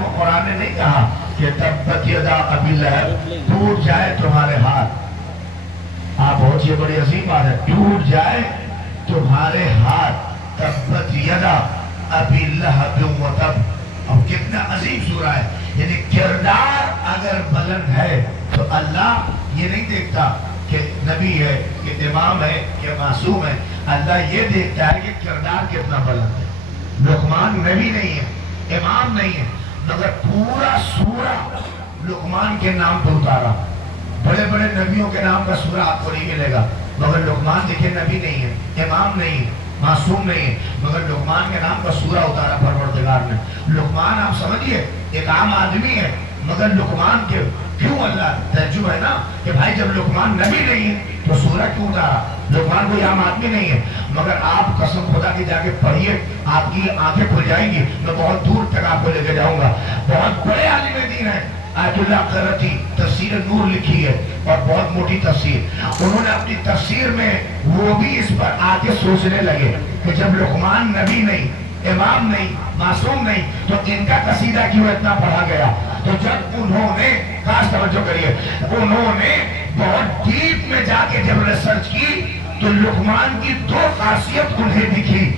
کو قرآن نے نہیں کہا کہ تبت یدا ابی لہب، ٹوٹ جائے تمہارے ہاتھ. آپ بہت یہ بڑی عظیم بات ہے، ٹوٹ جائے تمہارے ہاتھ. تبت یدا ابی لہب وتب. اب کتنا عظیم سورہ ہے. یعنی کردار اگر بلند ہے تو اللہ یہ نہیں دیکھتا کہ نبی ہے، کہ امام ہے، کہ معصوم ہے. اللہ یہ دیکھتا ہے کہ کردار کتنا بلند ہے. لقمان نبی نہیں ہے، امام نہیں ہے، مگر پورا سورہ لقمان کے نام پر اتارا. بڑے بڑے نبیوں کے نام کا سورہ آپ کو نہیں ملے گا، مگر لقمان دیکھیں نبی نہیں ہے، امام نہیں ہے، معصوم نہیں ہے، مگر لقمان کے نام کا سورہ اتارا پروردگار نے. لقمان آپ سمجھیے ایک عام آدمی ہے، مگر لقمان کے کیوں اللہ تعجب ہے نا کہ بھائی جب لقمان نبی نہیں ہے تو سورہ کیوں اتارا. لقمان کوئی عام آدمی نہیں ہے، مگر آپ قسم خدا کی جا کے پڑھیے، آپ کی آنکھیں کھل جائیں گی. میں بہت دور تک آپ کو لے کے جاؤں گا. بہت بڑے عالم دین ہیں، آیت اللہ قرطی تفسیر نور لکھی ہے اور بہت موٹی تفسیر. انہوں نے اپنی تفسیر میں وہ بھی اس پر آگے سوچنے لگے کہ جب لقمان نبی نہیں، امام نہیں، معصوم نہیں، تو ان کا قصیدہ کیوں اتنا پڑھا گیا. تو جب انہوں نے خاص توجہ کریے، انہوں نے بہت ڈیپ میں جا کے جب ریسرچ کی تو لقمان کی دو خاصیت انہیں دکھی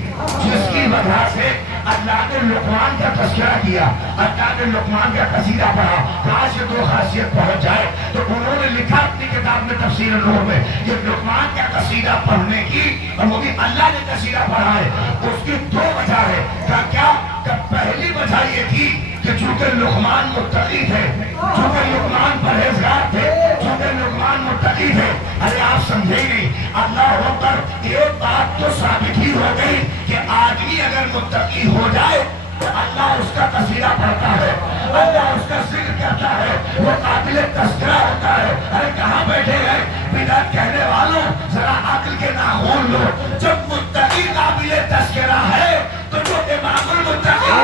جس کی وجہ سے اللہ نے لقمان کا تذکرہ کیا، اللہ نے لقمان کا قصیدہ پڑھا. کاش یہ دو خاصیت پہنچ جائے. تو انہوں نے لکھا اپنی کتاب میں تفسیر نور میں کہ لقمان کا قصیدہ پڑھنے کی، اور وہ بھی اللہ نے قصیدہ پڑھا ہے، اس کی دو وجہ ہے. کیا کہ پہلی وجہ یہ تھی کہ چونکہ لقمان متقی تھے، چونکہ لقمان پرہیزگار تھے، چونکہ لقمان متقی تھے. ارے آپ سمجھے ہی نہیں. اللہ اکبر. ایک بات تو ثابت ہی ہو گئی کہ آدمی اگر متقی ہو جائے تو اللہ اس کا قصیدہ پڑھتا ہے، اللہ اس کا ذکر کرتا ہے، وہ قابل تذکرہ ہوتا ہے. ارے کہاں بیٹھے ہیں بدعت کہنے والوں، ذرا عقل کے ناخن لو. جب متقی قابل تذکرہ ہے تو جو امام المتقی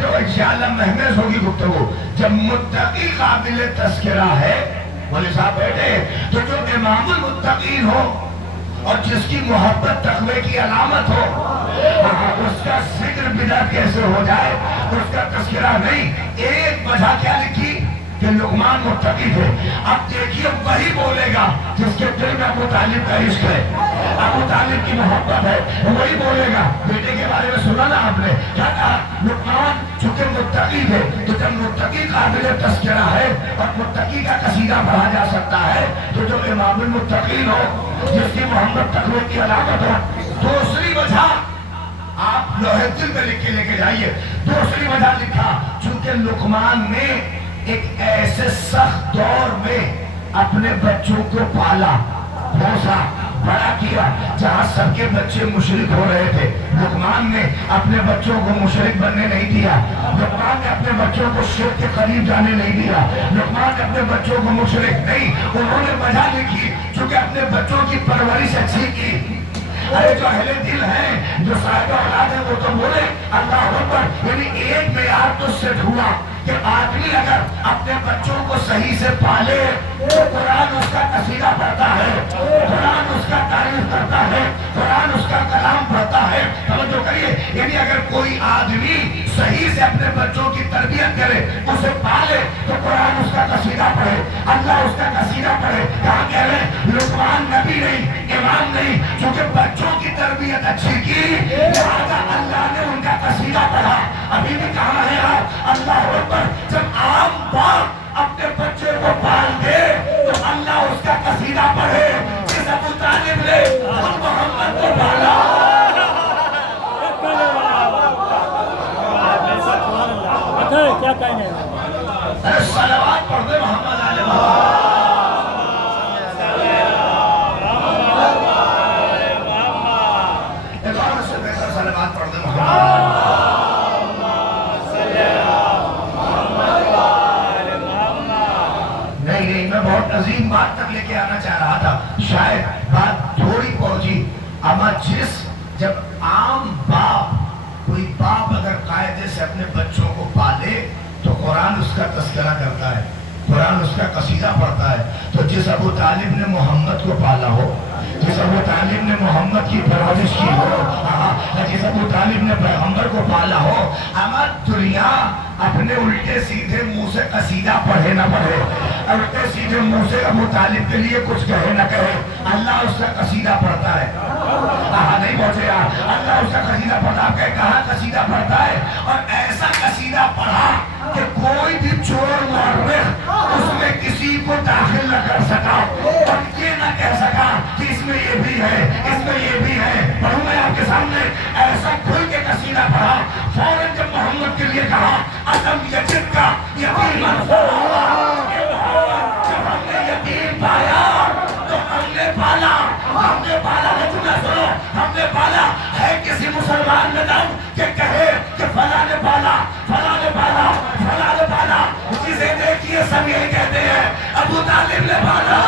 تو انشاءاللہ محنت ہوگی گفتگو. جب متقی قابل تذکرہ ہے، مولوی صاحب بیٹھے، تو جو امام المتقین ہو اور جس کی محبت تقوی کی علامت ہو، اس کا ذکر بدعت کیسے ہو جائے، اس کا تذکرہ نہیں. ایک وجہ کیا لکھی کہ لقمان متقی تھے. اب دیکھیے وہی بولے گا جس کے دل میں ابو طالب کا عشق ہے، ابو طالب کی محبت ہے، وہی بولے گا. بیٹے کے بارے میں سنا نا آپ نے کیا کہا؟ لقمان چونکہ متقی تھے. تو جب متقی قابل تذکرہ ہے اور متقی کا قصیدہ پڑھا جا سکتا ہے تو جو امام المتقین ہو، جس کی محبت تقوی کی علامت ہو. دوسری وجہ آپ لوہے دل میں لکھ کے لے کے جائیے. دوسری وجہ لکھا چونکہ لقمان نے ایک ایسے سخت دور میں اپنے بچوں کو پالا، پوسا، بڑا کیا جہاں سب کے بچے مشرک ہو رہے تھے. لقمان نے اپنے بچوں کو مشرک بننے نہیں دیا. لقمان نے اپنے بچوں کو شرک کے قریب جانے نہیں دیا. لقمان نے اپنے بچوں کو مشرک نہیں. انہوں نے وجہ لکھی چونکہ اپنے بچوں کی پرورش اچھی کی. ارے جو اہل دل ہیں، جو صاحب اولاد ہیں، وہ تو بولے اللہ اکبر. یعنی ایک معیار تو سیٹ ہوا کہ آدمی اگر اپنے بچوں کو صحیح سے پالے تو قرآن اس کا قصیدہ پڑھتا ہے، قرآن اس کا تعریف کرتا ہے، قرآن اس کا کلام پڑھتا ہے. توجہ کریے. یعنی اگر کوئی آدمی صحیح سے اپنے بچوں کی تربیت کرے، اسے پالے، تو قرآن اس کا قصیدہ پڑھے، اللہ اس کا قصیدہ پڑھے. کہاں کہہ رہے ہیں لقمان نبی نہیں، امام نہیں، چونکہ بچوں کی تربیت اچھی کی لہذا اللہ نے ان کا قصیدہ پڑھا. ابھی بھی کہاں ہے آپ؟ اللہ اکبر. جب عام باپ اپنے بچے کو پال دے تو اللہ اس کا قصیدہ پڑھے. جس ابو طالب نے محمد کو پالا، کیا کہنے صلوات پڑھ دے محمد علیہ محمد. سے بہتر صلوات پڑھ دے محمد. نہیں میں بہت عظیم بات تک لے کے آنا چاہ رہا تھا، شاید بات تھوڑی پہنچی. اما جب عام باپ کا قصیدہ پڑھتا ہے تو جس ابو طالب نے محمد کو پالا ہو، جس ابو طالب نے محمد کی پرورش کی ہو، جس ابو طالب نے پیغمبر کو پالا ہو، اگر دنیا اپنے الٹے سیدھے منہ سے قصیدہ پڑھے نہ پڑھے، الٹے سیدھے منہ سے ابو طالب کے لیے کچھ کہے نہ کہے، اللہ اس کا قصیدہ پڑھتا ہے۔ نہیں پہنچے آپ، اللہ اس کا قصیدہ پڑھتا ہے۔ کہاں قصیدہ پڑھتا ہے؟ اور ایسا قصیدہ پڑھا کہ کوئی بھی چور مورخ اس میں کسی کو داخل نہ کر سکا اور یہ نہ کہہ سکا کہ اس میں یہ بھی ہے، اس میں یہ بھی ہے۔ پڑھوں میں آپ کے سامنے ایسا کھل کے قصیدہ پڑھا، فوراً جب محمد کے لیے کہا عدم یجد کا یقین جب ہم نے یقین پایا تو ہم نے پالا، ہم نے پالا ہم نے پالا ہے کسی مسلمان میں دم کہ کہے کہ فلاں نے پالا، فلاں نے پالا، فلاں نے پالا۔ جسے دیکھیے سب یہی کہتے ہیں ابو طالب نے پالا۔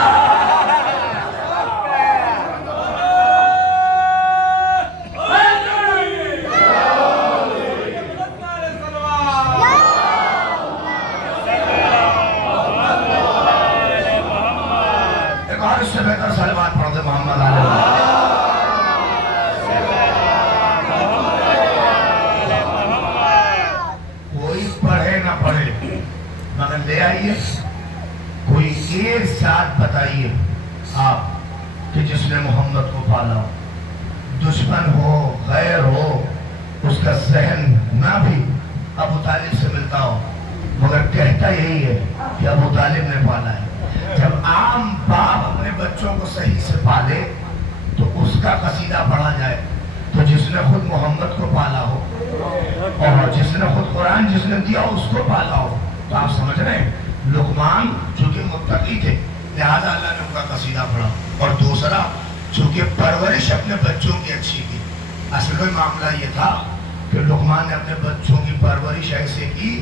ایک اور اس سے بہتر سلوات پڑھ دے محمد علیہ مگر لے آئیے کوئی ایک ساتھ بتائیے آپ کہ جس نے محمد کو پالا ہو، دشمن ہو غیر ہو، اس کا ذہن نہ بھی ابو طالب سے ملتا ہو مگر کہتا یہی ہے کہ ابو طالب نے پالا ہے۔ جب عام باپ اپنے بچوں کو صحیح سے پالے تو اس کا قصیدہ پڑھا جائے تو جس نے خود محمد کو پالا ہو اور جس نے خود قرآن جس نے دیا اس کو پالا ہو، تو آپ سمجھ رہے ہیں لقمان چونکہ متقی تھے لہذا اللہ نے ان کا قصیدہ پڑھا، اور دوسرا چونکہ پرورش اپنے بچوں کی اچھی تھی۔ اصل میں معاملہ یہ تھا کہ لقمان نے اپنے بچوں کی پرورش ایسے کی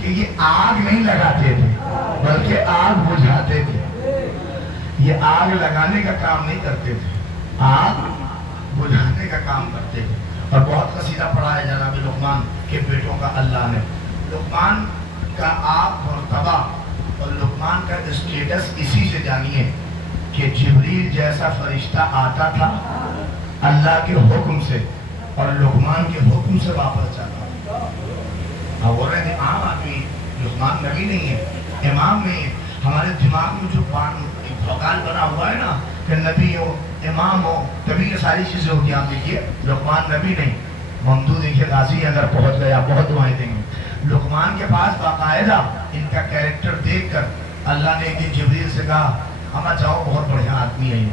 کہ یہ آگ نہیں لگاتے تھے بلکہ آگ بجھاتے تھے، یہ آگ لگانے کا کام نہیں کرتے تھے، آگ بجھانے کا کام کرتے تھے۔ اور بہت قصیدہ پڑھا ہے جناب لقمان کے بیٹوں کا اللہ نے۔ لقمان کا آپ مرتبہ اور لقمان کا اسٹیٹس اسی سے جانیے کہ جبریل جیسا فرشتہ آتا تھا اللہ کے حکم سے اور لقمان کے حکم سے واپس جاتا۔ اب بول رہے ہیں عام آدمی، لقمان نبی نہیں ہے، امام نہیں ہے۔ ہمارے دماغ میں جو بھوکال بنا ہوا ہے نا کہ نبی ہو امام ہو تبھی یہ ساری چیزیں ہوتی ہیں۔ آپ دیکھیے لقمان نبی نہیں، ممدو دیکھیے غازی اگر پہنچ گئے آپ بہت دعائیں دیں گے۔ لقمان کے پاس باقاعدہ ان کا کیریکٹر دیکھ کر اللہ نے ایک دن جبریل سے کہا اما جاؤ بہت بڑھیا آدمی ہے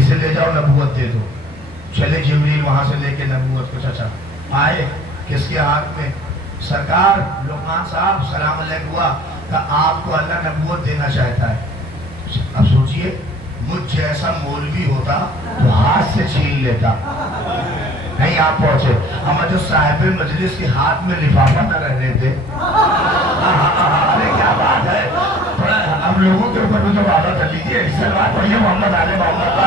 اسے لے جاؤ نبوت دے دو۔ چلے جبریل وہاں سے لے کے نبوت کو چچا آئے، کس کے ہاتھ میں؟ سرکار لقمان صاحب سلام علیکم ہوا کہ آپ کو اللہ نبوت دینا چاہتا ہے۔ اب سوچئے مجھ جیسا مولوی ہوتا تو ہاتھ سے چھین لیتا، نہیں آپ پہنچے۔ اما جو صاحب مجلس کے ہاتھ میں لفافہ نہ رہنے تھے، ارے کیا بات ہے، ہم لوگوں کے اوپر بھی تو وعدہ کر لیجیے۔ اس سے بات پڑھیے محمد علیہ محمد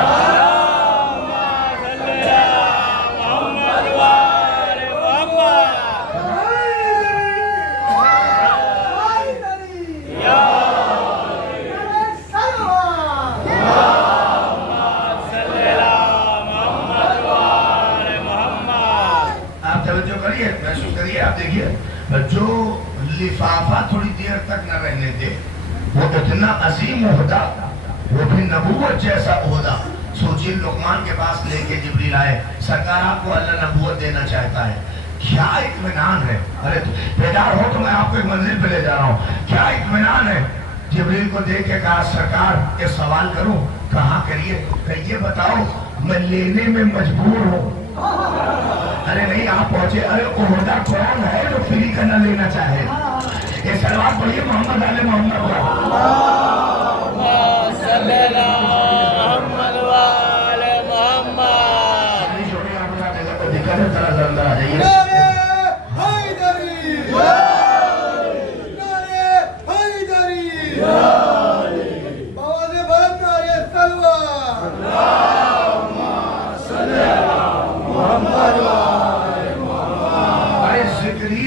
محسوس کریے۔ آپ دیکھیے جو لفافہ تھوڑی دیر تک نہ رہنے دے وہ اتنا عظیم عہدہ، وہ بھی نبوت جیسا عہدہ۔ سوچیے لقمان کے پاس لے کے جبریل آئے، سرکار آپ کو اللہ نبوت دینا چاہتا ہے۔ کیا اطمینان ہے، ارے بیدار ہو تو میں آپ کو ایک منزل پہ لے جا رہا ہوں، کیا اطمینان ہے۔ جبریل کو دیکھ کے کہا سرکار ایک سوال کروں؟ کہاں کریے؟ کہ یہ بتاؤ میں لینے میں مجبور ہوں؟ ارے نہیں آپ پہنچے، ارے عہدہ کون ہے جو فری کرنا لینا چاہے؟ یہ سلوات پڑھیے محمد علیہ محمد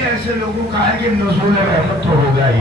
ایسے لوگوں کا ہے کہ نزول رحمت تو ہوگا ہی۔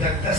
10-10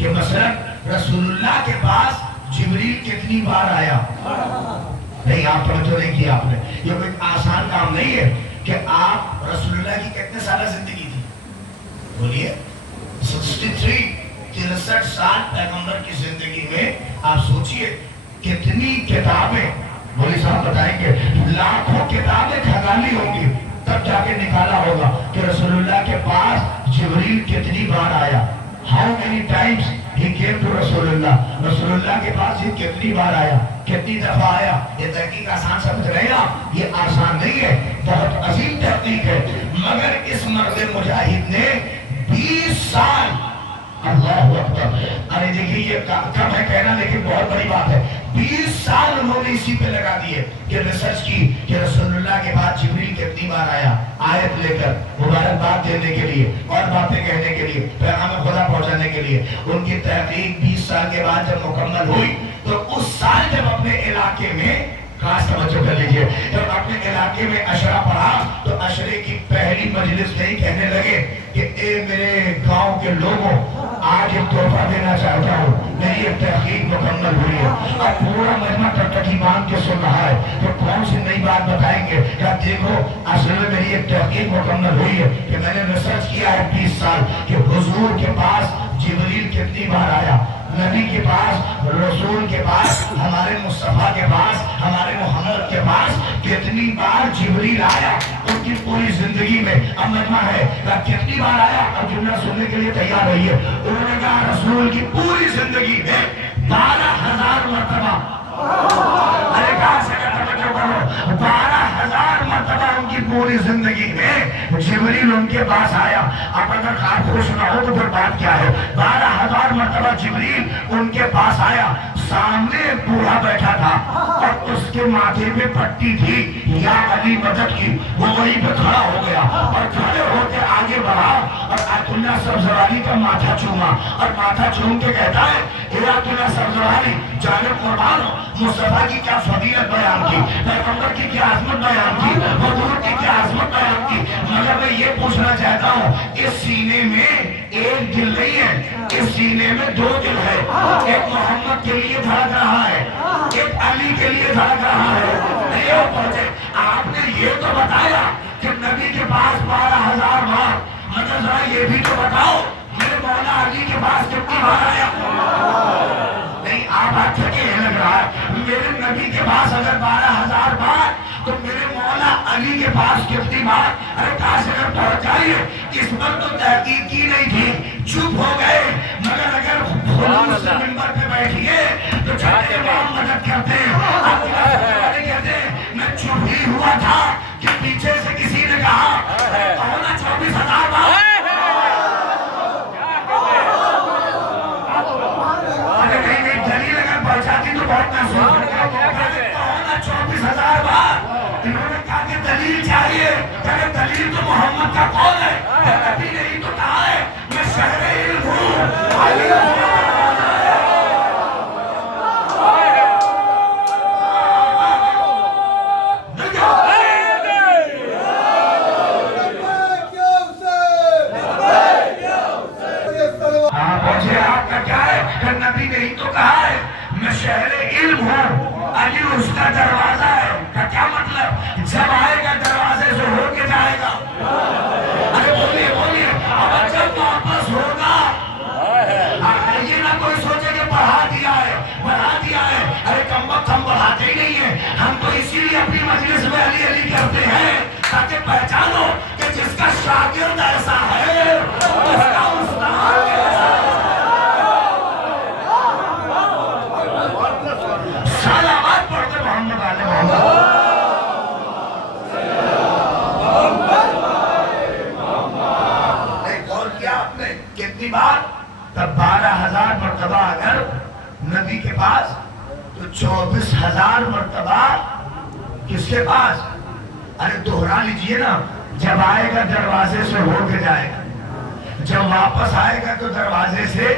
کہ مثلا رسول اللہ کے پاس جبریل کتنی بار آیا؟ نہیں، آپ توجہ نہیں کیا آپ نے. یہ کوئی آسان کام نہیں ہے کہ آپ رسول اللہ کی کتنے سالہ زندگی تھی؟ بولیے 63 سال پیغمبر کی زندگی میں. آپ سوچئے کتنی کتابیں، بولی صاحب بتائیں گے، لاکھوں کتابیں کھنگالی ہوں گی، تب جا کے نکالا ہوگا کہ رسول اللہ کے پاس جبریل کتنی بار آیا. How many times he came to رسول اللہ. رسول اللہ کے پاس یہ کتنی بار آیا، کتنی دفعہ آیا. یہ تحقیق آسان سمجھ رہے ہیں آپ؟ یہ آسان نہیں ہے، بہت عظیم تحقیق ہے. مگر اس مرد مجاہد نے 20 سال، اللہ اکبر، ارے دیکھیے یہ کم ہے کہنا لیکن بہت بڑی بات ہے. 20 سال انہوں نے اسی پہ لگا دیے کہ ریسرچ کی کہ رسول اللہ کے بعد جبریل کتنی بار آیا، آیت لے کر مبارکباد دینے کے لیے اور باتیں کہنے کے لیے، پیغام خدا پہنچانے کے لیے. ان کی تحقیق 20 سال کے بعد جب مکمل ہوئی تو اس سال جب اپنے علاقے میں، خاص توجہ کر لیجئے، جب اپنے علاقے میں عشرہ پڑھا تو عشرے کی پہلی مجلس میں ہی کہنے لگے کہ اے میرے گاؤں کے لوگوں، آج ایک تحفہ دینا چاہتا ہوں، میری ایک تحقیق مکمل ہوئی ہے. اب پورا مجمع ٹکٹکی مان کے سن رہا ہے تو کون سی نئی بات بتائیں گے کہ دیکھو اصل میں میری ایک تحقیق مکمل ہوئی ہے کہ میں نے ریسرچ کیا ہے 20 سال کہ حضور کے پاس جبریل کتنی بار آیا. نبی کے پاس، رسول کے پاس، ہمارے مصطفیٰ کے پاس، ہمارے محمد کے پاس کتنی بار جبریل آیا ان کی پوری زندگی میں. اب مجمع ہے کتنی بار آیا. اب جملہ سننے کے لیے تیار رہیے. انہوں نے کہا رسول کی پوری زندگی میں 12,000 مرتبہ. ارے کہاں سے 12,000 مرتبہ ان کی پوری زندگی میں جبریل ان کے پاس آیا. اب اگر آپ خوش نہ ہو تو پھر بات کیا ہے؟ 12,000 مرتبہ جبریل ان کے پاس آیا. سامنے بوڑھا بیٹھا تھا اور اس کے ماتھے پہ پٹی تھی یا علی مدد کی. وہ وہیں پہ کھڑا ہو گیا اور کھڑے ہو کے آگے بڑھا اور آیت اللہ سبزواری کا ماتھا چوما اور ماتھا چوم کے کہتا ہے اے آیت اللہ سبزواری جانب قربان ہو، مصطفیٰ کی کیا فضیلت بیان کی، پیغمبر کی کیا عظمت بیان کی، حضور کی کیا عظمت بیان کی. مگر میں یہ پوچھنا چاہتا ہوں اس سینے میں ایک دل نہیں ہے، اس سینے میں 2 دل ہے. ایک محمد کے لیے دھڑک رہا ہے، ایک علی کے لیے دھڑک رہا ہے. نہیں ہو پہنچے. آپ نے یہ تو بتایا کہ نبی کے پاس 12,000 بار، مگر ذرا یہ بھی تو بتاؤ میرے مولا علی کے پاس کتنی بار آیا؟ نہیں، آپ اچھا کہ لگ رہا ہے میرے نبی کے پاس اگر 12,000 بار تو میرے مولا علی کے پاس کتنی بار؟ ارے کاش اگر پہنچ جائیے. اس پر تو تحقیق کی نہیں تھی، چپ ہو گئے. مگر اگر خلوص سے منبر پہ بیٹھیے تو چھوٹے امام مدد کرتے ہیں. آپ کہتے ہیں میں چپ ہی ہوا تھا کہ پیچھے سے کسی نے کہا پہنا 24,000 بار. اگر نہیں دلیل اگر پہنچاتی تو بہت محسوس پہنا 24,000 بار. انہوں نے کہا کہ دلیل چاہیے. اگر دلیل تو محمد کا قول ہے، نبی نے ہی تو کہا ہے میں شہر علم ہوں، علی ہوں. نبی نے ہی تو کہا ہے میں شہر علم ہوں، علی اس کا دروازہ ہے. کا کیا مطلب؟ جب آئے گا دروازے سے ہو کے جائے گا. ارے بولیے بولیے. اب جب واپس ہوگا یہ نہ کوئی سوچے کہ بڑھا دیا ہے، بڑھا دیا ہے. ارے کم وقت ہم بڑھاتے ہی نہیں ہیں. ہم تو اسی لیے اپنی مجلس میں علی علی کرتے ہیں تاکہ پہچانو کہ جس کا شاگرد ایسا ہے اس کا استاد ایسا ہے. سلامات پڑھتے محمد علیہ محمد. ایک اور کیا آپ نے کتنی بار؟ تب 12,000 مرتبہ اگر نبی کے پاس تو 24,000 مرتبہ کس کے پاس؟ ارے دوہرا لیجئے نا. جب آئے گا دروازے سے ہو کے جائے گا، جب واپس آئے گا تو دروازے سے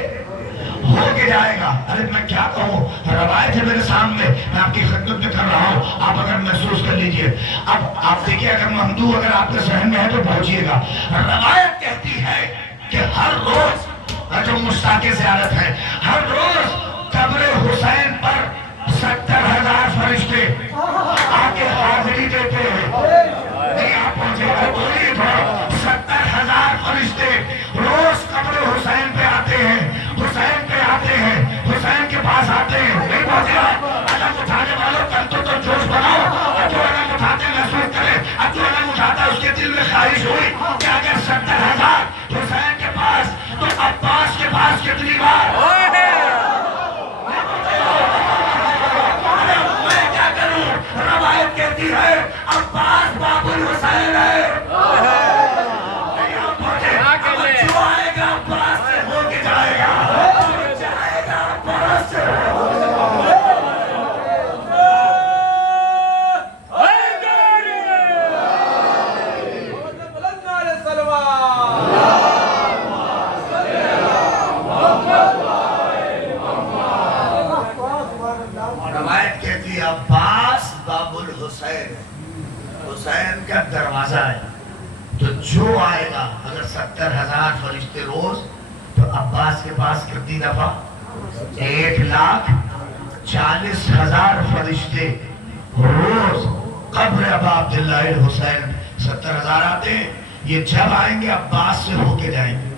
ہو کے جائے گا. ارے میں کیا کہوں، روایت ہے میرے سامنے، میں آپ کی خدمت میں کر رہا ہوں، آپ اگر محسوس کر لیجئے. اب آپ دیکھیں اگر ممدوح اگر آپ کے ذہن میں ہے تو پہنچیے گا. روایت کہتی ہے کہ ہر روز جو جو مشتاق زیارت ہے، ہر روز قبر حسین پر 70,000 فرشتے آ کے حاضری دیتے ہیں. نہیں آپ پہنچے گا بولیے تھوڑا. 70,000 فرشتے روز قبر حسین پہ آتے ہیں، حسین پہ آتے ہیں، حسین کے پاس آتے ہیں. نہیں پہنچے گا. علم اٹھانے والوں کنتوں تو جوش بناؤ. جو علم اٹھاتے محسوس کرے. اب جو علم اٹھاتا اس کے دل میں خواہش ہوئی کہ اگر 70,000 حسین کے پاس تو عباس کے پاس کتنی بار. میں کیا کروں؟ روایت کہتی ہے عباس باب الحسین ہے. جو آئے گا عباس سے ہو کے جائے گا. جائے گا عباس سے. روایت کہتی ہے عباس باب الحسین، حسین کا دروازہ ہے. تو جو آئے گا اگر 70,000 فرشتے روز تو عباس کے پاس کتنی دفعہ؟ 1,40,000 فرشتے روز قبر ابا عبداللہ الحسین. 70,000 آتے ہیں. یہ جب آئیں گے عباس سے ہو کے جائیں گے.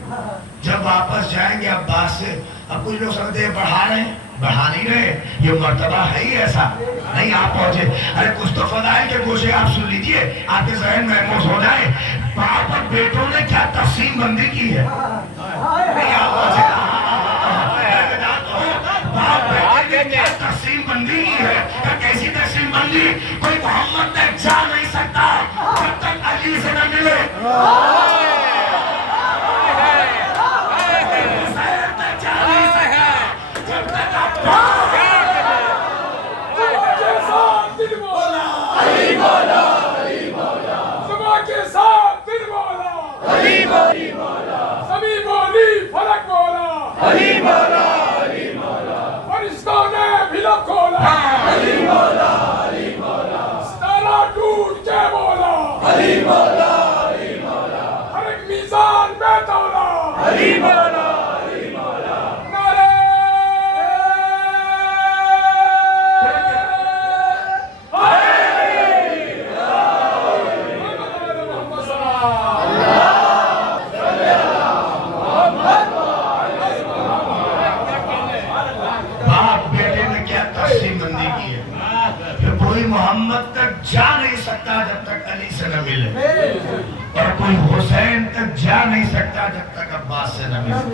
جب واپس جائیں گے عباس سے. اب کچھ لوگ سمجھتے ہیں بڑھا رہے ہیں، بڑھا نہیں رہے. یہ مرتبہ ہے ہی ایسا. نہیں آپ پہنچے. ارے کچھ تو فضائل کے گوشے آپ سن لیجئے، آپ کے ذہن میں محفوظ ہو جائے. باپ اور بیٹوں نے کیا تقسیم بندی کی ہے. نہیں آپ پہنچے. باپ بیٹے نے کیا تقسیم بندی کی ہے. کیسی تقسیم بندی؟ کوئی محمد تک جا نہیں سکتا جب تک علی سے نہ ملے. فرشتوں نے بھلا کھولا، علی مولا، علی مولا، ستارہ ٹوٹ کے بولا، علی مولا، علی مولا، ہر ایک میزان میں تولا، علی مولا، علی مولا. نعرہ محمد تک جا نہیں سکتا جب تک علی سے نہ ملے، اور کوئی حسین تک جا نہیں سکتا جب تک عباس سے نہ ملے.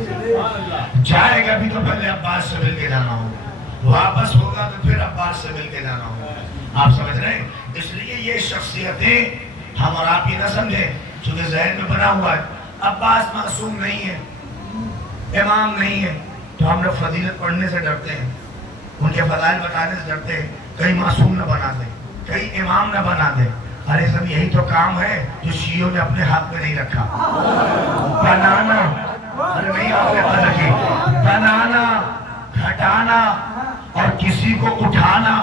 جائے گا بھی تو پہلے عباس سے مل کے جانا ہوگا، واپس ہوگا تو پھر عباس سے مل کے جانا ہوگا. آپ سمجھ رہے ہیں؟ اس لیے یہ شخصیتیں ہم اور آپ ہی نہ سمجھیں چونکہ ذہن میں بنا ہوا ہے عباس معصوم نہیں ہے، امام نہیں ہے، تو ہم لوگ فضیلت پڑھنے سے ڈرتے ہیں، ان کے فضائل بتانے سے ڈرتے ہیں. کہیں معصوم نہ بنا دیں، کہیں امام نہ بنا دیں. ارے سب یہی تو کام ہے جو شیعوں نے اپنے ہاتھ میں نہیں رکھا. بنانا، ارے نہیں آپ نے پتہ کی، بنانا، گھٹانا اور کسی کو اٹھانا.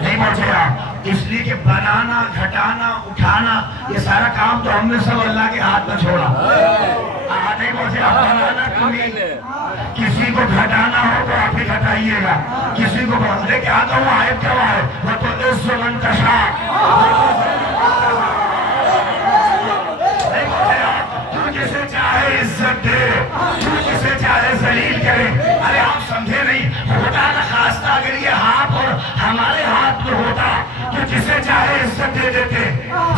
نہیں پہنچے آپ. اس لیے کہ بنانا، گھٹانا، اٹھانا یہ سارا کام تو ہم نے سب اللہ کے ہاتھ میں چھوڑا. نہیں پہنچے آپ. بنانا کوئی کسی کو گھٹانا ہو تو آپ ہی گھٹائیے گا. کسی کو لے کے آتا ہوں آیت کیا ہے وہ تو اس من تشاء. تو جسے چاہے عزت دے، تو جسے چاہے ذلیل کرے. ارے آپ سمجھے نہیں. ہوتا نہ خاصتا اگر یہ ہاتھ اور ہمارے ہاتھ میں ہوتا تو جسے چاہے عزت دے دیتے،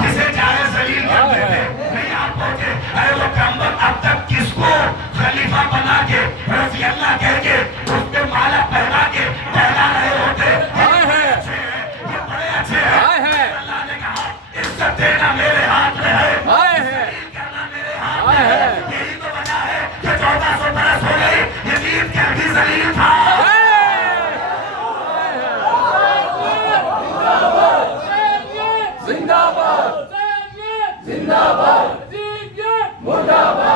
جسے چاہے ذلیل کر دیتے. نہیں آپ پہنچے. ارے وہ کمبخت اب تک کس کو خلیفہ بنا کے رضی اللہ کہہ کے اس پہ مالا پہنا کے پہنا رہے ہوتے. یہ بڑے اچھے ہیں. اللہ نے کہا عزت دینا میرے ہاتھ میں ہے، ذلیل کرنا میرے ہاتھ میں ہے. یہی تو وجہ ہے کہ 1400 برس ہو گئی یزید کیا بھی ذلیل تھا. زندہ باد، زندہ باد، مردہ باد.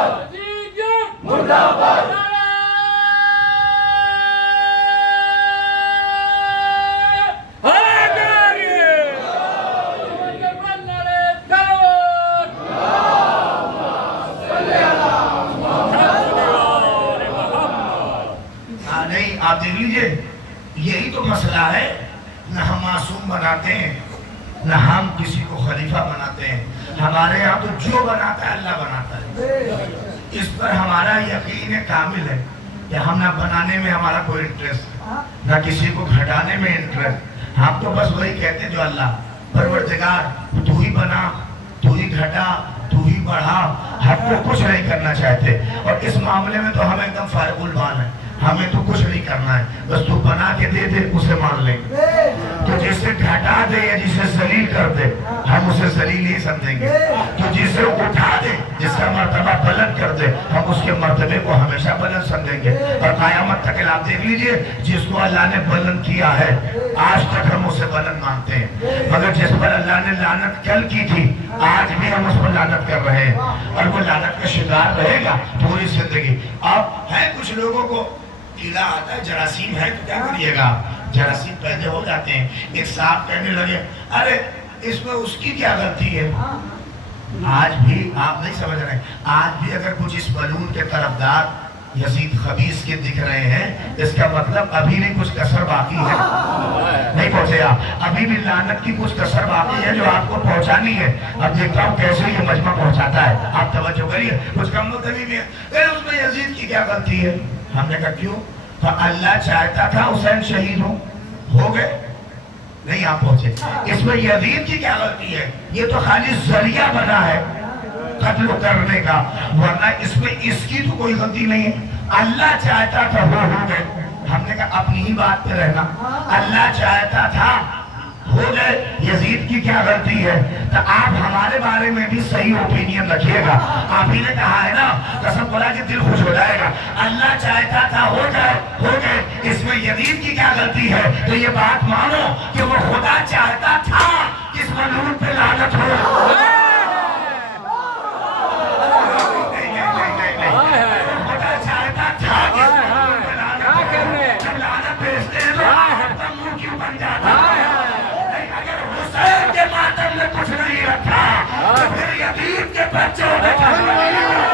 آپ دیکھ لیجئے یہی تو مسئلہ ہے، نہ ہم معصوم بناتے ہیں نہ ہم کسی کو خلیفہ بناتے ہیں. ہمارے یہاں تو جو بناتا ہے اللہ بناتا ہے. اس پر ہمارا یقین کامل ہے کہ ہم نہ بنانے میں ہمارا کوئی انٹرسٹ نہ کسی کو گھٹانے میں انٹرسٹ. ہم تو بس وہی کہتے ہیں جو اللہ پروردگار تو ہی بنا، تو ہی گھٹا، تو ہی بڑھا، ہم کو کچھ نہیں کرنا چاہتے. اور اس معاملے میں تو ہم ایک دم فارغ البال ہیں، ہمیں تو کچھ نہیں کرنا ہے، بس تو بنا کے دے دے اسے مان لیں گے. تو جسے گھٹا دے یا جسے ذلیل کر دے ہم اسے ذلیل ہی سمجھیں گے. تو جسے اٹھا دے، جس کا مرتبہ بلند کر دے ہم اس کے مرتبے کو ہمیشہ بلند سمجھیں گے. اور قیامت تک آپ دیکھ لیجئے جس کو اللہ نے بلند کیا ہے آج تک ہم اسے بلند مانتے ہیں، مگر جس پر اللہ نے لعنت کل کی تھی آج بھی ہم اس پر لعنت کر رہے ہیں اور وہ لعنت کا شکار رہے گا پوری زندگی. اب ہے کچھ لوگوں کو کیڑا آتا ہے، جراثیم ہے تو کیا کریے گا، جراثیم پیدا ہو جاتے ہیں. ایک صاحب کہنے لگے ارے اس میں اس کی کیا غلطی ہے. آج بھی آپ نہیں سمجھ رہے، آج بھی اگر کچھ اس بلون کے طرفدار یزید خبیث کے دکھ رہے ہیں اس کا مطلب ابھی بھی کچھ کسر باقی ہے، نہیں پہنچے آپ، ابھی بھی لعنت کی کچھ کسر باقی ہے جو آپ کو پہنچانی ہے. اب دیکھتا ہوں کیسے یہ مجمع پہنچاتا ہے. آپ توجہ کریے، کچھ کم مطلبی بھی ہے اس میں یزید کی کیا غلطی ہے. ہم نے کہا کیوں؟ تو اللہ چاہتا تھا حسین شہید ہو گئے نہیں آپ پہنچے. اس میں یزید کی کیا غلطی ہے؟ یہ تو خالی ذریعہ بنا ہے قتل کرنے کا، ورنہ اس میں اس کی تو کوئی غلطی نہیں ہے. اللہ چاہتا تھا وہ ہو گئے. ہم نے کہا اپنی ہی بات پہ رہنا، اللہ چاہتا تھا ہو گئے، یزید کی کیا غلطی ہے. تو آپ ہمارے بارے میں بھی صحیح اوپینین رکھیے گا. آپ ہی نے کہا ہے نا قسم خدا کہ دل خوش ہو جائے گا، اللہ چاہتا تھا ہو گئے، اس میں یزید کی کیا غلطی ہے. تو یہ بات مانو کہ وہ خدا چاہتا تھا اس ملعون پہ لعنت ہو. خدا چاہتا تھا اس ملعون پہ لعنت ہو. جب لعنت بھیجتے ہیں تو منہ کیوں بن جاتا ہے. کے ماتم نے کچھ نہیں رکھا تو پھر یتیم کے بچوں نے کچھ نہیں رکھا.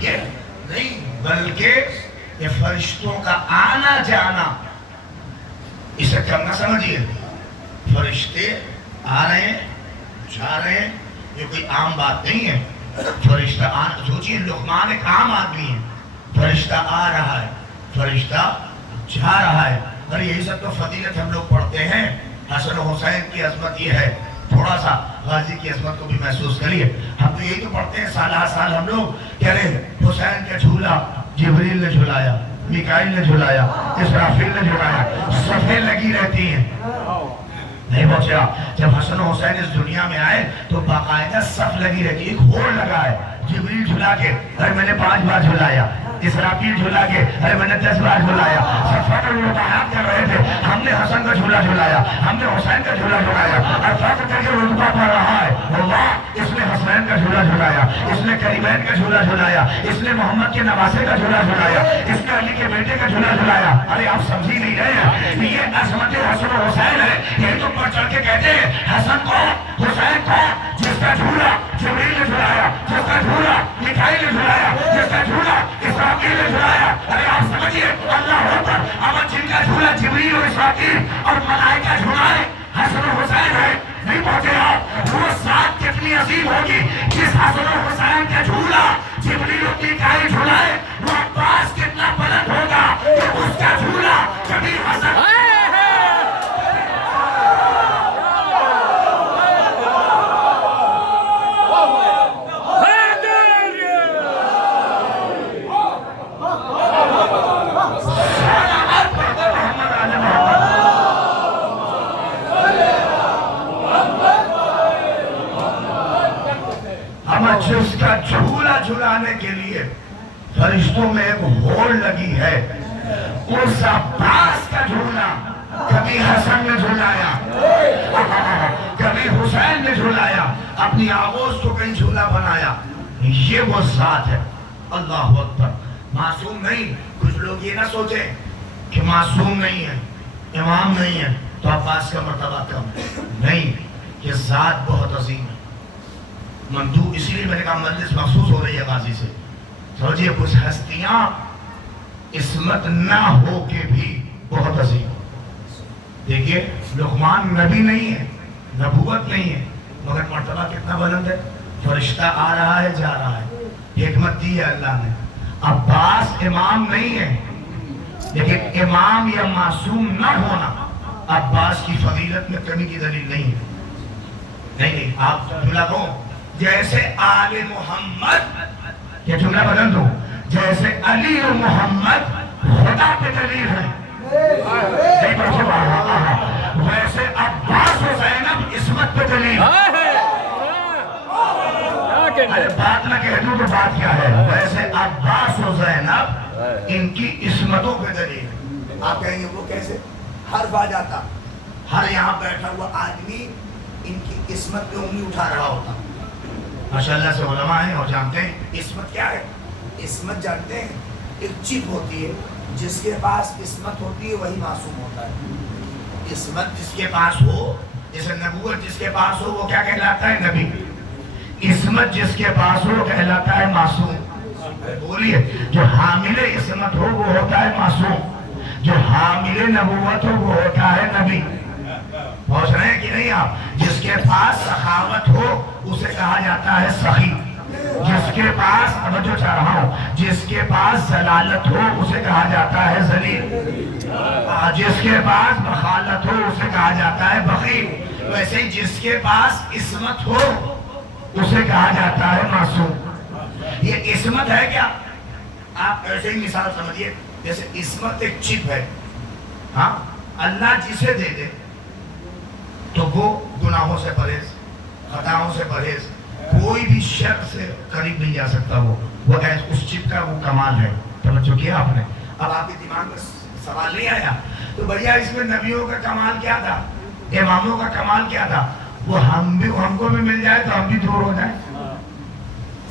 یہ نہیں بلکہ یہ فرشتوں کا آنا جانا اسے کم نہ سمجھیے. فرشتے آ رہے ہیں جا رہے ہیں، یہ کوئی عام بات نہیں ہے. فرشتہ سوچیے لقمان ایک عام آدمی ہے، فرشتہ آ رہا ہے فرشتہ جا رہا ہے. اور یہی سب تو فضیلت ہم لوگ پڑھتے ہیں. حسن و حسین کی عظمت یہ ہے، تھوڑا سا غازی کی عظمت کو بھی محسوس کریے. ہم تو یہی تو پڑھتے ہیں سالہ سال ہم لوگ کہہ رہے ہیں حسین کا جھولا جبریل نے جھلایا، میکائیل نے جھلایا، اسرافیل نے جھلایا. صفیں لگی رہتی ہیں نہیں پہنچا. جب حسن و حسین اس دنیا میں آئے تو باقاعدہ صف لگی رہتی. ایک ہور لگا ہے، جبریل جھلا کے ارے میں نے 5 بار جھلایا، اسرافیل جھلا کے ارے میں نے 10 بار جھلایا. فخر مباحث کر رہے تھے، ہم نے حسن کا جھولا جھلایا، ہم نے حسین کا جھولا جھلایا. اور فخر کر کے رتبہ پڑ رہا ہے اللہ اس نے حسین کا جھولا جھلایا، اس نے کریمین کا جھولا جھلایا، اس نے محمد کے نواسے کا جھولا جھلایا، اس نے علی کے بیٹے کا جھولا جھلایا. ارے آپ سمجھ ہی نہیں رہے ہیں یہ عظمت حسن و حسین ہے. یہی تو پڑھ چڑھ کے کہتے ہیں حسن کو حسین کو جس کا جھولا جبریل نے جھلایا، جس کا جھولا میکائیل نے جھلایا، جس کا جھولا اسرافیل نے جھلایا. ارے آپ سمجھیے اللہ اکبر. اب جن کا جھولا جبریل اور اسرافیل اور ملائکہ جھلائے حسن و حسین ہے نہیں پہنچے آپ. وہ ساتھ کتنی عظیم ہوگی جس حسن و حسین کا جھولا جبریل اور میکائیل جھلائے. وہ عباس کتنا بلند ہوگا کہ اس کا جھولا کبھی حسن جس کا جھولا جھلانے کے لیے فرشتوں میں ایک ہول لگی ہے. اس عباس کا جھولا کبھی حسن نے جھلایا، کبھی حسین نے جھلایا، اپنی آغوش کو کہیں جھولا بنایا. یہ وہ ذات ہے. اللہ اکبر. معصوم نہیں. کچھ لوگ یہ نہ سوچیں کہ معصوم نہیں ہے، امام نہیں ہے، تو عباس کا مرتبہ کم ہے. نہیں، یہ ذات بہت عظیم ہے. ممدوح اسی لیے میں نے کہا مجلس مخصوص ہو رہی ہے غازی سے. سمجھیے کچھ ہستیاں عصمت نہ ہو کے بھی بہت عظیم. دیکھیے لقمان نبی نہیں ہے، نبوت نہیں ہے، مگر مرتبہ کتنا بلند ہے. فرشتہ آ رہا ہے جا رہا ہے، حکمت دی ہے اللہ نے. عباس امام نہیں ہے، لیکن امام یا معصوم نہ ہونا عباس کی فضیلت میں کمی کی دلیل نہیں ہے. نہیں آپ جملہ کو جیسے آل محمد، یہ جملہ بدل دو، جیسے علی و محمد خدا پہ دلیل ہے، ویسے عباس و زینب عصمت پہ دلیل. بات نہ کہہ دوں تو بات کیا ہے؟ ویسے عباس و زینب ان کی عصمتوں پہ دلیل. آپ کہیں گے وہ کیسے؟ حرف آ جاتا، ہر یہاں بیٹھا ہوا آدمی ان کی عصمت پہ انگلی اٹھا رہا ہوتا. ماشاءاللہ سے علماء ہیں اور جانتے ہیں عصمت کیا ہے. عصمت جانتے ہیں ایک چپ ہوتی ہے، جس کے پاس عصمت ہوتی ہے وہی معصوم ہوتا ہے. عصمت جس کے پاس ہو، جیسے نبوت جس کے پاس ہو وہ کیا کہلاتا ہے؟ نبی. عصمت جس کے پاس ہو کہلاتا ہے معصوم. بولیے جو حامل عصمت ہو وہ ہوتا ہے معصوم، جو حامل نبوت ہو وہ ہوتا ہے نبی. پہنچ رہے ہیں کہ نہیں آپ؟ جس کے پاس سخاوت ہو اسے کہا جاتا ہے سخی. جس کے پاس توجہ چاہ رہا ہوں، جس کے پاس ضلالت ہو اسے کہا جاتا ہے ذلیل. جس کے پاس بخالت ہو اسے کہا جاتا ہے بخیل. ویسے ہی جس کے پاس عصمت ہو اسے کہا جاتا ہے معصوم. یہ عصمت ہے کیا؟ آپ ایسے ہی مثال سمجھیے، جیسے عصمت ایک چپ ہے. ہاں اللہ جسے دے دے تو وہ گناہوں سے پرہیز، خطاؤں سے پرہیز، کوئی بھی شر سے قریب نہیں جا سکتا. وہ اس چپ کا وہ کمال ہے. توجہ کیا آپ نے؟ اب آپ کے دماغ میں سوال نہیں آیا تو بھیا اس میں نبیوں کا کمال کیا تھا، اماموں کا کمال کیا تھا؟ وہ ہم کو بھی مل جائے تو ہم بھی دور ہو جائیں.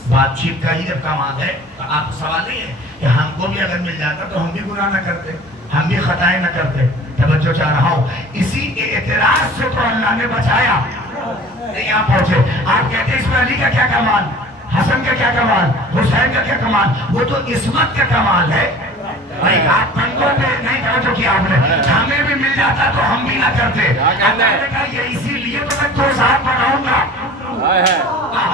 بات چیت کا ہی جب کمال ہے تو آپ کو سوال نہیں ہے کہ ہم کو بھی اگر مل جاتا تو ہم بھی گناہ نہ کرتے، ہم بھی خطائیں نہ کرتے. توجہ چاہ رہا ہوں، اسی اعتراض سے تو اللہ نے بچایا. نہیں آپ پہنچے، آپ کہتے ہیں اس میں علی کا کیا کمال، حسن کا کیا کمال، حسین کا کیا کمال؟ وہ تو عصمت کا کمال ہے. بھائی آپ بندوں پہ نہیں توجہ کیا آپ نے. ہمیں بھی مل جاتا تو ہم بھی نہ کرتے. اللہ نے کہا یہ اسی لیے تو میں 2 ذات بناؤں گا.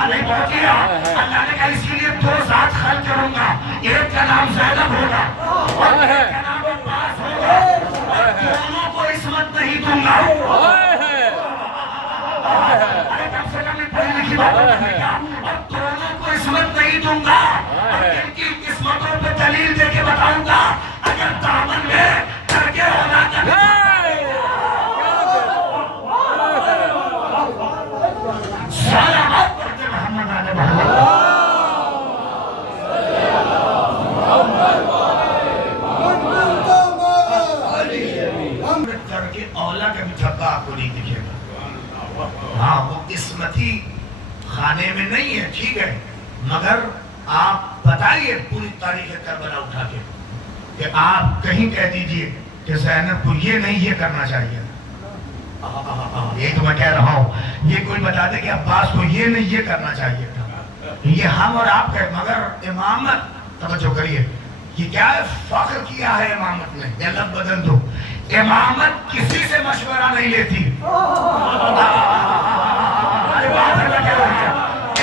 نہیں پہنچی آپ؟ اللہ نے کہا اسی لیے 2 ذات خلق کروں گا، ایک کا نام زینب ہوگا اور ایک کا نام عباس ہوگا. دونوں کو عصمت نہیں دوں گا. ارے کم سے کم پڑھی لکھی بات کرنے کا. اور دونوں کو عصمت نہیں دوں گا، ان کی عصمتوں پہ دلیل دے کے بتاؤں گا. اگر دامن میں کر کے ہونا سلامت پڑھتے محمد آل محمد کر کے اولا کا بھی دھبا آپ کو نہیں دکھے گا. ہاں وہ عصمتی خانے میں نہیں ہے، ٹھیک ہے، مگر آپ بتائیے پوری تاریخ کربلا اٹھا کے کہ آپ کہیں کہہ دیجئے کہ زینب کو یہ نہیں یہ کرنا چاہیے. یہی تو میں کہہ رہا ہوں، یہ کوئی بتا دے کہ عباس کو یہ نہیں یہ کرنا چاہیے تھا. یہ ہم اور آپ کہے، مگر امامت توجہ کریے، یہ کیا ہے؟ فخر کیا ہے امامت نے. یہ لفظ بدل دو، امامت کسی سے مشورہ نہیں لیتی.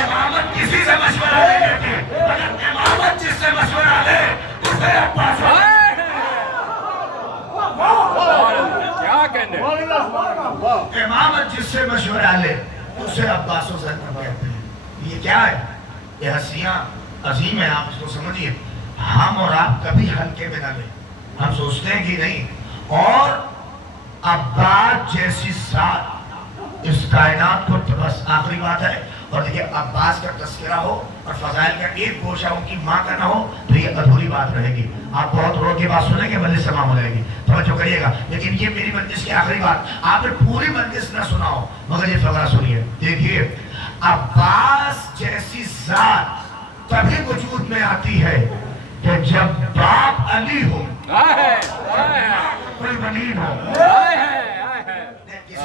امامت کسی سے مشورہ نہیں لیتی، مگر امامت جس سے مشورہ لے اسے عباس امامت جس سے مشورہ لے اسے عباس و زینب کہتے ہیں. یہ کیا ہے؟ یہ ہستیاں عظیم ہیں، آپ اس کو سمجھیے. ہم اور آپ کبھی ہلکے میں نہ لیں. ہم سوچتے ہیں کہ نہیں، اور عباس جیسی ذات اس کائنات کو بس آخری بات ہے. اور دیکھیں عباس کا تذکرہ ہو اور فضائل کا ایک گوشہ ان کی ماں کا نہ ہو تو یہ ادھوری بات رہے گی. آپ بہت رو کے بات سنیں گے، مجلس تمام ہو جائے گی. توجہ کریے گا. لیکن یہ میری مجلس کی آخری بات، آپ نے پوری مجلس نہ سنا ہو مگر یہ فقرہ سنیے. دیکھیے عباس جیسی ذات تبھی وجود میں آتی ہے کہ جب باپ علی ہو، کوئی بنین ہو.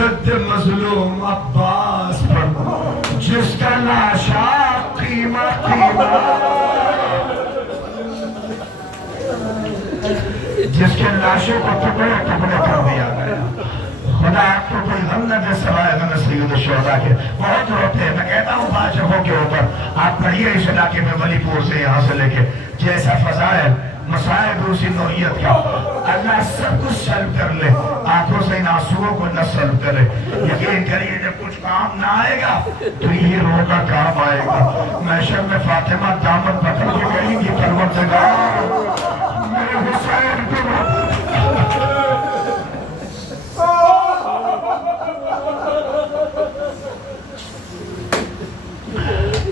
جد مظلوم عباس پر جس کا لاشا قیمت جس کے لاشوں کو ٹکڑے ٹکڑے کر دیا گیا. خدا آپ کو کوئی غم نہ دے سوائے غم سید الشہداء کے. بہت روتے ہیں. میں کہتا ہوں بادشاہوں کے اوپر آپ پڑھیے اس علاقے میں ولی پور سے یہاں سے لے کے جیسا فضائل مسائب اسی نوعیت کا اللہ سب کچھ سلب کر لے, آنکھوں سے ان آنسوؤں کو نہ سلب کرے. یقین کریے جب کچھ کام نہ آئے گا تو یہی روح کا کام آئے گا. محشر میں فاطمہ دامن پکڑ کے کہیں گی پروردگار میرے حسین کو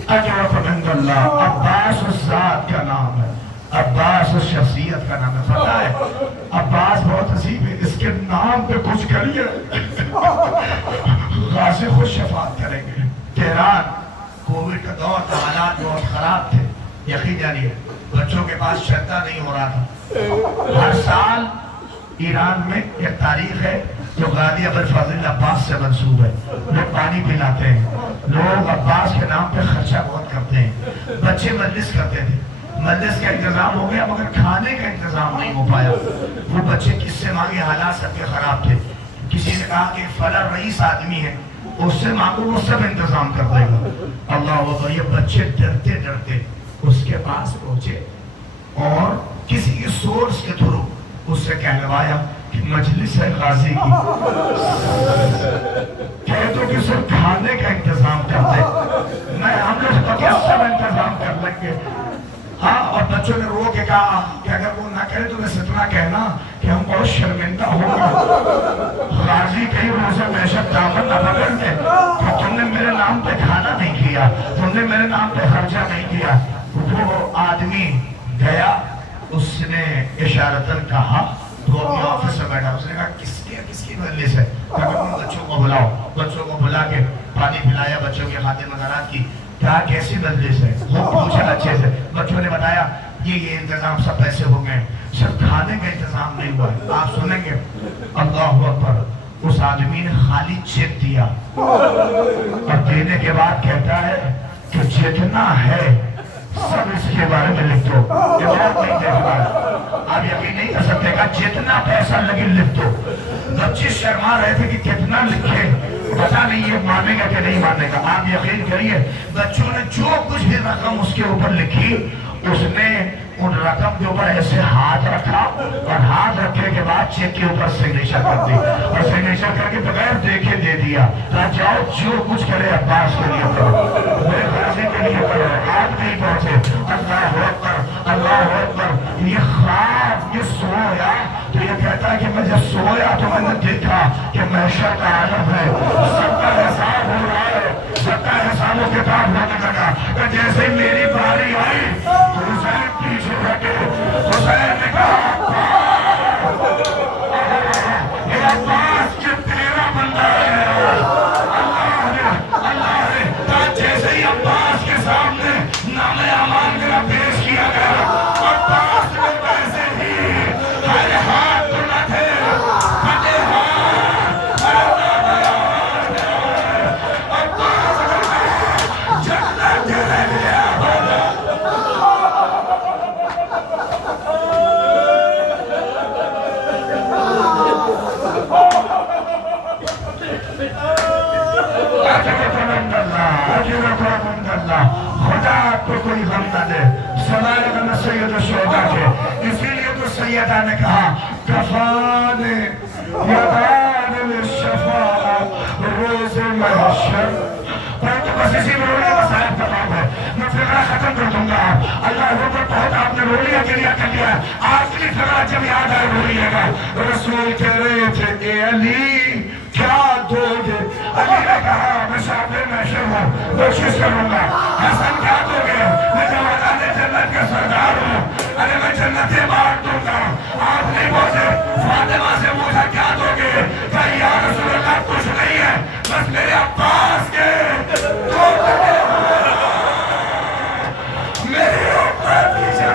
اجرت عند اللہ. عباس اس ذات کا نام ہے, عباس اس شخصیت کا نام ہے. پتہ ہے عباس بہت عجیب ہے, اس کے نام پہ کچھ کریے غازی خود شفاعت کریں گے. تہران کووڈ کا دور تھا, حالات بہت خراب تھے. یقین جانیے بچوں کے پاس شدہ نہیں ہو رہا تھا. ہر سال ایران میں ایک تاریخ ہے جو غازی ابوالفضل عباس سے منسوب ہے. لوگ پانی پلاتے ہیں, لوگ عباس کے نام پہ خرچہ بہت کرتے ہیں. بچے مجلس کرتے تھے, مجلس کا انتظام ہو گیا مگر کھانے کا انتظام نہیں ہو پایا. وہ بچے کس سے مانگے, حالات سب کے خراب تھے. کسی نے کہا کہ فلاں رئیس آدمی ہے اس سے مانگو وہ سب انتظام کر دے گا. اللہ اکبر. یہ بچے ڈرتے ڈرتے اس کے پاس پہنچے اور کسی سورس کے تھرو اس سے کہلوایا کہ مجلس ہے غازی کی, کہہ دو کہ صرف کھانے کا انتظام کر دے, میں ہم لوگ سب انتظام کر لیں گے. ہاں, اور بچوں نے رو کے کہا کہ اگر وہ نہ کرے تو بس اتنا کہنا کہ ہم بہت شرمندہ ہو گئے. غازی کئی روزہ محشر دامن نہ پکڑ کے کہ تم نے میرے نام پہ کھانا نہیں کیا, تم نے میرے نام پہ خرچہ نہیں کیا. وہ آدمی گیا, اس نے اشارتاً کہا تو اپنے آفس میں بیٹھا. اس نے کہا کس کی مجلس ہے؟ بچوں کو بلاؤ. بچوں کو بلا کے پانی پلایا, بچوں کے خاطر مزارات کی. کہا کیسی مجلس ہے؟ وہ پوچھا اچھے سے. بچوں نے بتایا یہ انتظام سب پیسے ہو گئے, صرف کھانے کا انتظام نہیں ہوا ہے. آپ سنیں گے اللہ اکبر. اس آدمی نے خالی چیک دیا اور دینے کے بعد کہتا ہے کہ جتنا ہے سب اس کے بارے میں لکھ دو. یہ بہت نہیں دیکھ پا رہا, آپ یقین نہیں کر سکتے کہ جتنا پیسہ لگے لکھ دو. بچے شرما رہے تھے کہ کتنا لکھے, پتا نہیں یہ مانے گا کہ نہیں مانے گا. آپ یقین کریے بچوں نے جو کچھ بھی رقم اس کے اوپر لکھی, اس نے ان رقم کے اوپر ایسے ہاتھ رکھا اور ہاتھ رکھنے کے بعد چیک کے اوپر سگنیچر کر دی اور سگنیچر کر کے بغیر دیکھے دے دیا. جاؤ جو کچھ کرے عباس کے لیے کرو, میرے غازی کے لیے کرو. آپ نہیں پہنچے. اللہ اکبر, اللہ اکبر. یہ خواب یہ سویا تو یہ کہتا ہے کہ میں جب سویا تو میں نے دیکھا کہ محشر کا عالم ہے, سب کا حساب ہو رہا ہے, سب کا حساب و کتاب ہونے لگا. کہ جیسے میری باری آئی تو حسین پیچھے ہٹے. حسین نے کہا یہ عباس کے تیرا بندہ ہے. اللہ نے جیسے ہی عباس کے سامنے نام امان میرا پیش کیا گیا, عباس میں ویسے ہی ہر ہاتھ تو نہ تھے خدا آپ کو کوئی غم نہ دے. سوائے غم سید الشہداء کے. اسی لیے تو سیدہ نے کہا کفانے یدان للشفاعہ روز محشر. تو بس اسی میں رولیہ مسائل تمام ہے, میں فقرہ ختم کر دوں گا. اللہ حکر بہت آپ نے رولیہ کے لیے کر لیا. آخری فقرہ جب یاد آئے رولیہ کا, رسول کہہ رہے تھے اے علی کیا دو گے؟ علی نے کہا میں شافع محشر ہوں, بخشش کروں گا. حسن کیا دو گے؟ میں جوانان جنت کا سردار ہوں, ارے میں جنتیں بانٹ دوں گا. آپ نہیں پہنچے. فاطمہ سے پوچھا کیا دو گے؟ کہ یا رسول اللہ کچھ نہیں ہے, بس میرے عباس کے دو لگے میرے اوپر پیچھے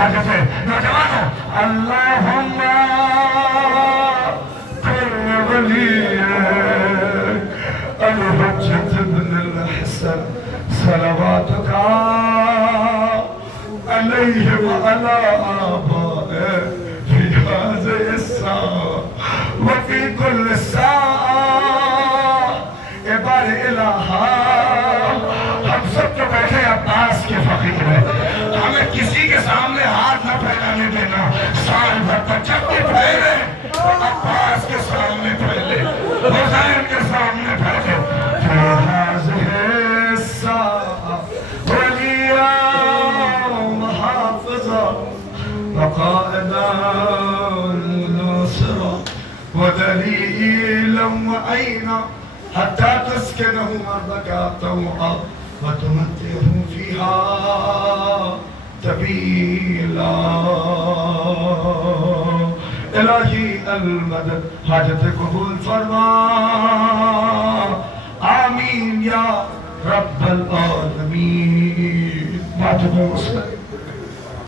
حاجت ہے نوجوانوں اللہم کل ولی الحجت بن الحسن صلواتک علیہ وعلا آبائه فی هذه الساعة وفی کل ساعة بار الہا ہم سب جو بیٹھے عباس کے فقیر ہیں ہمیں کسی کے سامنے ہاتھ نہ پھیلانے دینا سال بھر پر جب بھی پھیلے عباس کے سامنے پھیلے حسین کے سامنے پھیلے فی هذه الساعة ولیا وحافظا وقائدا وناصرا ودليلا وعينا حتى تسكنه أرضك طوعا وتمتعه فيها تبيلا إلهي المدد حاجت قبول فرما آمين يا رب العالمين.